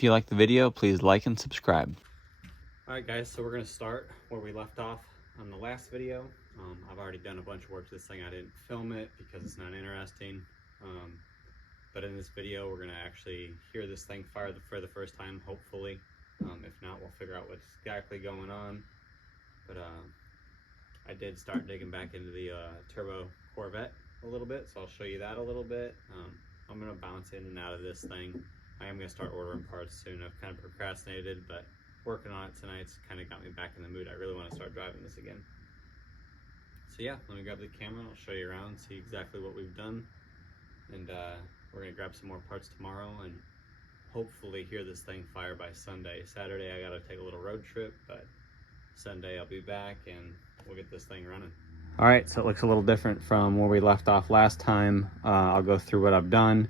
If you like the video, please like and subscribe. Alright guys, so we're going to start where we left off on the last video. I've already done a bunch of work to this thing. I didn't film it because it's not interesting. But in this video, we're going to actually hear this thing fire for the first time, hopefully. If not, we'll figure out what's exactly going on. But I did start digging back into the turbo Corvette a little bit, so I'll show you that a little bit. I'm going to bounce in and out of this thing. I am going to start ordering parts soon. I've kind of procrastinated, but working on it tonight's kind of got me back in the mood. I really want to start driving this again. So yeah, let me grab the camera. I'll show you around, see exactly what we've done. And we're going to grab some more parts tomorrow and hopefully hear this thing fire by Sunday. Saturday I got to take a little road trip, but Sunday I'll be back and we'll get this thing running. All right, so it looks a little different from where we left off last time. I'll go through what I've done.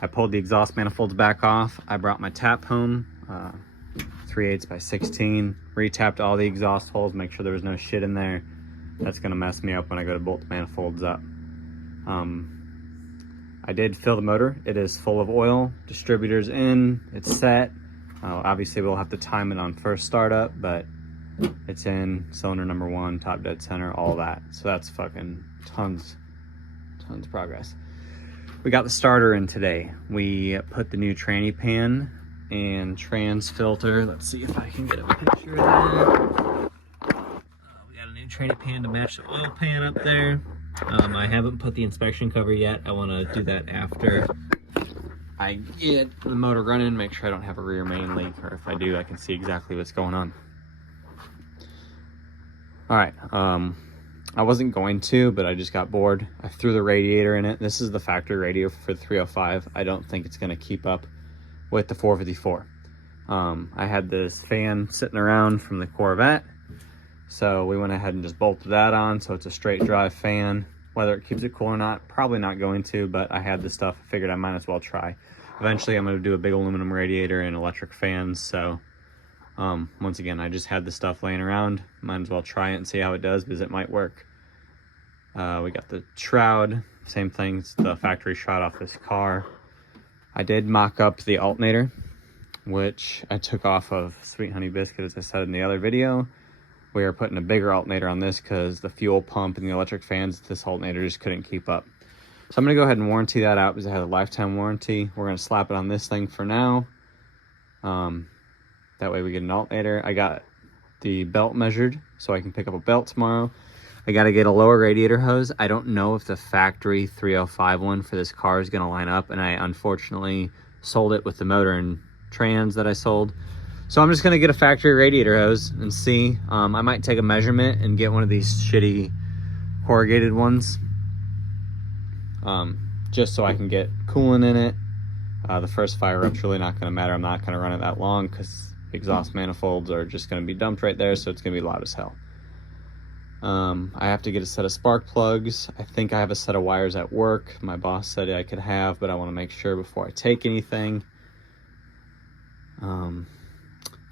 I pulled the exhaust manifolds back off. I brought my tap home, 3/8 by 16, re-tapped all the exhaust holes, make sure there was no shit in there. That's gonna mess me up when I go to bolt the manifolds up. I did fill the motor. It is full of oil, distributor's in, it's set. Obviously we'll have to time it on first startup, but it's in, cylinder number 1, top dead center, all that. So that's fucking tons of progress. We got the starter in today. We put the new tranny pan and trans filter. Let's see if I can get a picture of that. We got a new tranny pan to match the oil pan up there. I haven't put the inspection cover yet. I want to do that after I get the motor running, make sure I don't have a rear main leak, or if I do, I can see exactly what's going on. All right, I wasn't going to, but I just got bored. I threw the radiator in it. This is the factory radiator for the 305. I don't think it's gonna keep up with the 454. I had this fan sitting around from the Corvette, so we went ahead and just bolted that on, so it's a straight drive fan. Whether it keeps it cool or not, probably not going to, but I had this stuff, I figured I might as well try. Eventually I'm gonna do a big aluminum radiator and electric fans, so once again, I just had the stuff laying around. Might as well try it and see how it does, because it might work. We got the shroud, same thing, it's the factory shroud off this car. I did mock up the alternator, which I took off of Sweet Honey Biscuit, as I said in the other video. We are putting a bigger alternator on this because the fuel pump and the electric fans, this alternator just couldn't keep up. So I'm gonna go ahead and warranty that out because it has a lifetime warranty. We're gonna slap it on this thing for now. That way we get an alternator. I got the belt measured so I can pick up a belt tomorrow. I got to get a lower radiator hose. I don't know if the factory 305 one for this car is going to line up, and I unfortunately sold it with the motor and trans that I sold. So I'm just going to get a factory radiator hose and see. I might take a measurement and get one of these shitty corrugated ones, just so I can get coolant in it. The first fire up's really not going to matter. I'm not going to run it that long because exhaust manifolds are just going to be dumped right there, so it's going to be loud as hell. I have to get a set of spark plugs. I think I have a set of wires at work. My boss said I could have, but I want to make sure before I take anything.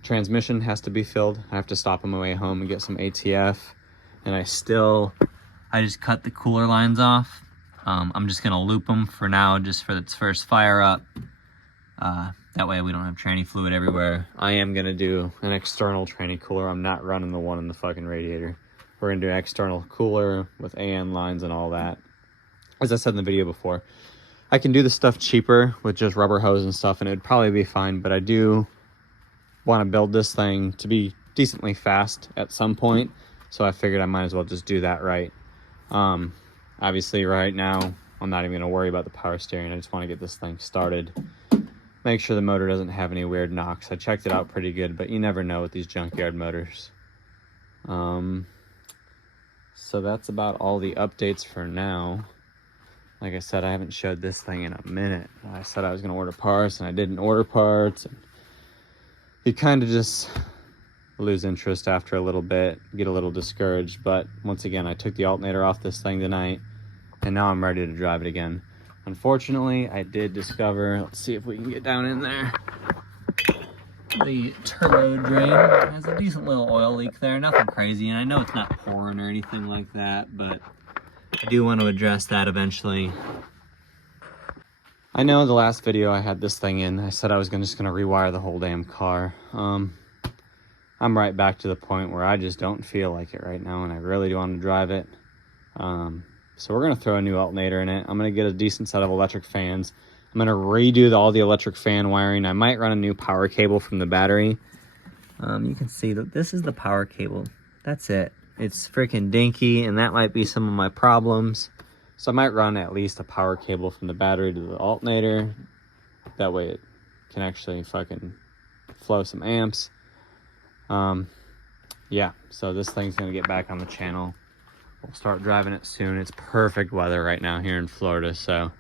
Transmission has to be filled. I have to stop on my way home and get some ATF. And I just cut the cooler lines off. I'm just going to loop them for now, just for its first fire up. That way we don't have tranny fluid everywhere. I am going to do an external tranny cooler. I'm not running the one in the fucking radiator. We're going to do an external cooler with AN lines and all that. As I said in the video before, I can do the stuff cheaper with just rubber hose and stuff, and it would probably be fine, but I do want to build this thing to be decently fast at some point, so I figured I might as well just do that right. Obviously right now, I'm not even going to worry about the power steering. I just want to get this thing started. Make sure the motor doesn't have any weird knocks. I checked it out pretty good, but you never know with these junkyard motors. So that's about all the updates for now. Like I said, I haven't showed this thing in a minute. I said I was going to order parts, and I didn't order parts. And you kind of just lose interest after a little bit, get a little discouraged. But once again, I took the alternator off this thing tonight, and now I'm ready to drive it again. Unfortunately, I did discover, let's see if we can get down in there, the turbo drain has a decent little oil leak there, nothing crazy, and I know it's not pouring or anything like that, but I do want to address that eventually. I know the last video I had this thing in, I said I was just gonna rewire the whole damn car. I'm right back to the point where I just don't feel like it right now, and I really do want to drive it. So we're gonna throw a new alternator in it. I'm gonna get a decent set of electric fans. I'm gonna redo all the electric fan wiring. I might run a new power cable from the battery. You can see that this is the power cable. That's it. It's freaking dinky, and that might be some of my problems. So I might run at least a power cable from the battery to the alternator. That way it can actually fucking flow some amps. Yeah, so this thing's gonna get back on the channel. We'll start driving it soon. It's perfect weather right now here in Florida, so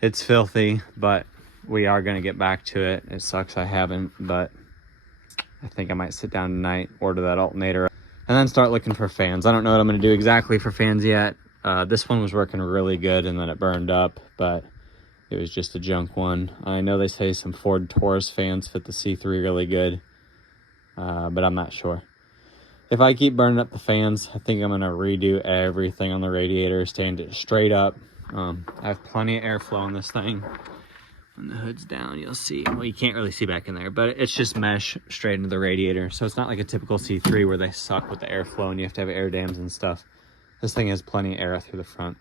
it's filthy, but we are gonna get back to it. It sucks I haven't, but I think I might sit down tonight, order that alternator, and then start looking for fans. I don't know what I'm gonna do exactly for fans yet. This one was working really good, and then it burned up, but it was just a junk one. I know they say some Ford Taurus fans fit the C3 really good, but I'm not sure. If I keep burning up the fans, I think I'm gonna redo everything on the radiator, stand it straight up. I have plenty of airflow in this thing. When the hood's down, you'll see, well, you can't really see back in there, but it's just mesh straight into the radiator. So it's not like a typical C3 where they suck with the airflow and you have to have air dams and stuff. This thing has plenty of air through the front.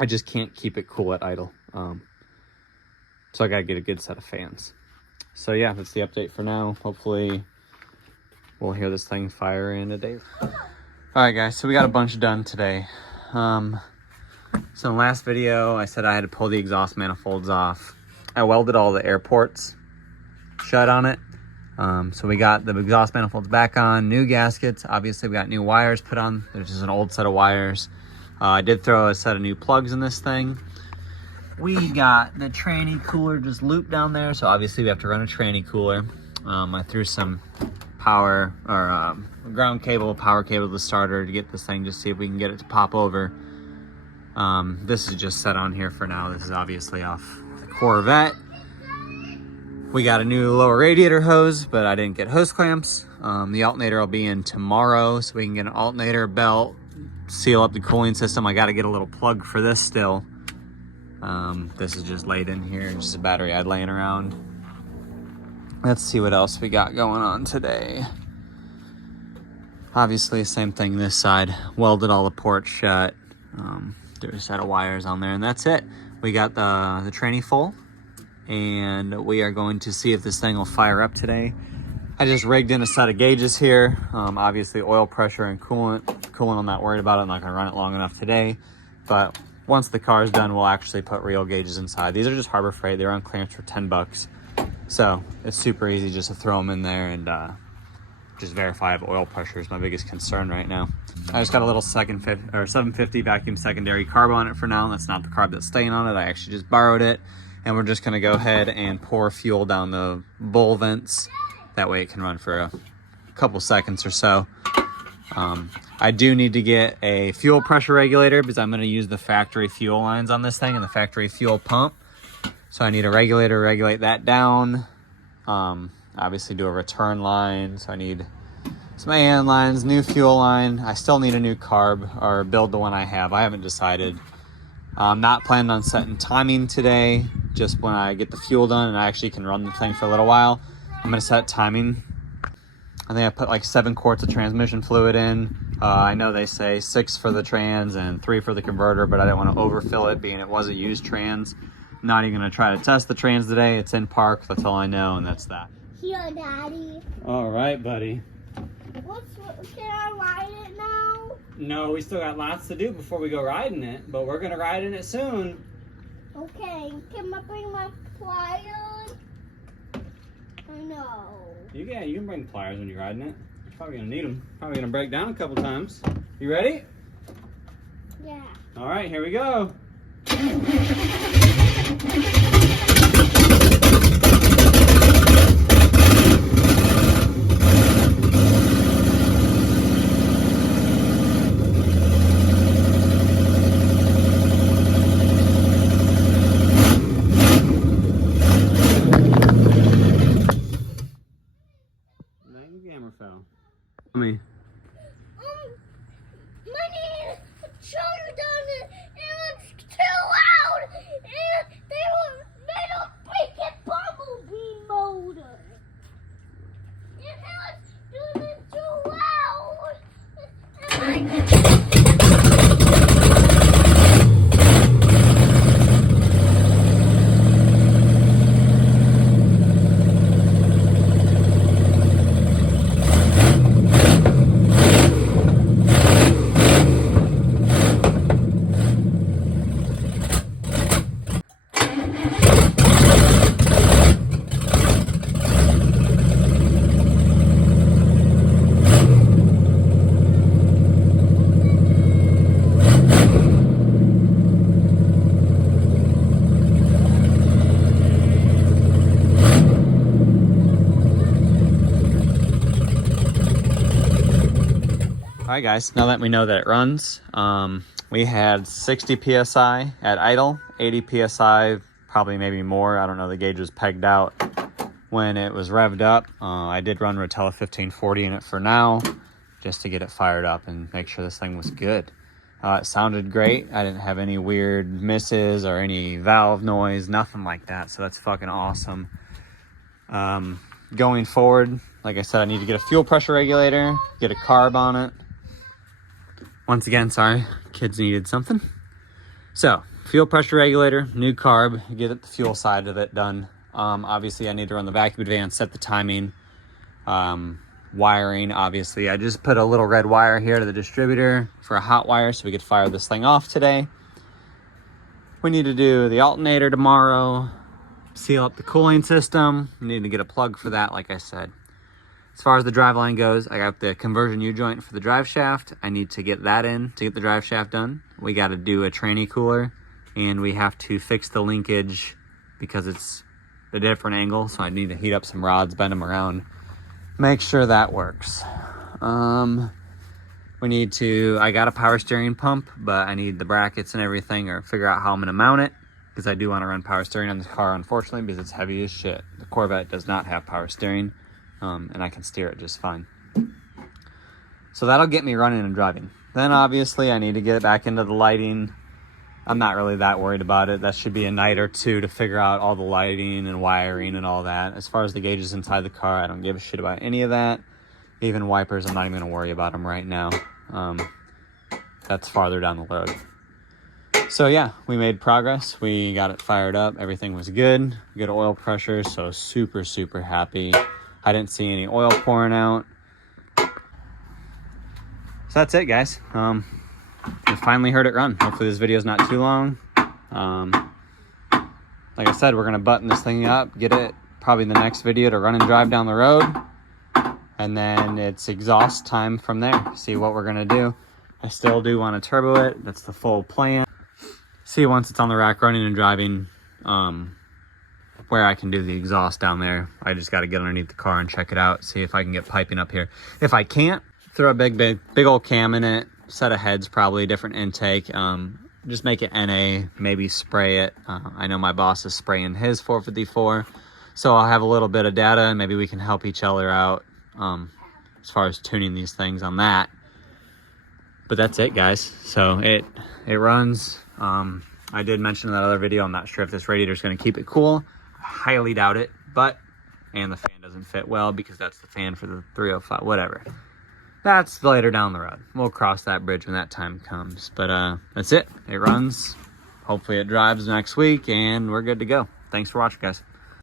I just can't keep it cool at idle. So I gotta get a good set of fans. So yeah, that's the update for now. Hopefully we'll hear this thing fire in a day. All right, guys, so we got a bunch done today. So in the last video, I said I had to pull the exhaust manifolds off. I welded all the air ports shut on it. So we got the exhaust manifolds back on, new gaskets. Obviously, we got new wires put on. There's just an old set of wires. I did throw a set of new plugs in this thing. We got the tranny cooler just looped down there, so obviously we have to run a tranny cooler. I threw some power or ground cable, power cable to the starter to get this thing, just see if we can get it to pop over. This is just set on here for now. This is obviously off the Corvette. We got a new lower radiator hose, but I didn't get hose clamps. The alternator will be in tomorrow, so we can get an alternator belt, seal up the cooling system. I got to get a little plug for this still. This is just laid in here, just a battery I had laying around. Let's see what else we got going on today. Obviously, same thing this side. Welded all the ports shut. There's a set of wires on there, and that's it. We got the tranny full, and we are going to see if this thing will fire up today. I just rigged in a set of gauges here. Obviously, oil pressure and coolant. I'm not worried about it. I'm not gonna run it long enough today, but once the car is done, we'll actually put real gauges inside. These are just Harbor Freight. They're on clearance for 10 bucks. So it's super easy just to throw them in there and just verify if oil pressure is my biggest concern right now. I just got a little 750 vacuum secondary carb on it for now. That's not the carb that's staying on it. I actually just borrowed it. And we're just gonna go ahead and pour fuel down the bowl vents. That way it can run for a couple seconds or so. I do need to get a fuel pressure regulator because I'm gonna use the factory fuel lines on this thing and the factory fuel pump. So I need a regulator to regulate that down. Obviously do a return line. So I need some AN lines, new fuel line. I still need a new carb or build the one I have. I haven't decided. I'm not planning on setting timing today. Just when I get the fuel done and I actually can run the thing for a little while, I'm gonna set timing. I think I put like 7 quarts of transmission fluid in. I know they say 6 for the trans and 3 for the converter, but I didn't want to overfill it being it was a used trans. Not even gonna try to test the trans today. It's in park, that's all I know, and that's that. Here, Daddy. All right, buddy. Can I ride it now? No, we still got lots to do before we go riding it, but we're gonna ride in it soon. Okay, can I bring my pliers? No. You can bring pliers when you're riding it. You're probably gonna need them. Probably gonna break down a couple times. You ready? Yeah. All right, here we go. Me. My name is Charlie Down and it's too loud and they won't Alright guys, now that we know that it runs, we had 60 psi at idle, 80 psi, probably maybe more. I don't know, the gauge was pegged out when it was revved up. I did run Rotella 1540 in it for now, just to get it fired up and make sure this thing was good. It sounded great. I didn't have any weird misses or any valve noise, nothing like that, so that's fucking awesome. Going forward, like I said, I need to get a fuel pressure regulator, get a carb on it. Once again, sorry, kids needed something. So, fuel pressure regulator, new carb, get the fuel side of it done. Obviously, I need to run the vacuum advance, set the timing. Wiring, obviously, I just put a little red wire here to the distributor for a hot wire so we could fire this thing off today. We need to do the alternator tomorrow, seal up the cooling system. We need to get a plug for that, like I said. As far as the driveline goes, I got the conversion U-joint for the drive shaft. I need to get that in to get the drive shaft done. We got to do a tranny cooler, and we have to fix the linkage because it's a different angle, so I need to heat up some rods, bend them around, make sure that works. We need to, I got a power steering pump, but I need the brackets and everything, or figure out how I'm going to mount it, because I do want to run power steering on this car, unfortunately, because it's heavy as shit. The Corvette does not have power steering. And I can steer it just fine. So that'll get me running and driving. Then obviously I need to get it back into the lighting. I'm not really that worried about it. That should be a night or two to figure out all the lighting and wiring and all that. As far as the gauges inside the car, I don't give a shit about any of that. Even wipers, I'm not even gonna worry about them right now. That's farther down the road. So yeah, we made progress. We got it fired up. Everything was good. Good oil pressure, so super, super happy. I didn't see any oil pouring out. So that's it, guys. We finally heard it run. Hopefully this video is not too long. Like I said, we're going to button this thing up, get it probably the next video to run and drive down the road. And then it's exhaust time from there. See what we're going to do. I still do want to turbo it. That's the full plan. See once it's on the rack running and driving, where I can do the exhaust down there. I just got to get underneath the car and check it out, see if I can get piping up here. If I can't, throw a big old cam in it, set of heads, probably different intake. Just make it NA, maybe spray it. I know my boss is spraying his 454, so I'll have a little bit of data and maybe we can help each other out as far as tuning these things on that. But that's it, guys. So it runs. I did mention in that other video, I'm not sure if this radiator is going to keep it cool. Highly doubt it, and the fan doesn't fit well because that's the fan for the 305, whatever. That's later down the road. We'll cross that bridge when that time comes. But that's it. It runs. Hopefully it drives next week, and we're good to go. Thanks for watching, guys.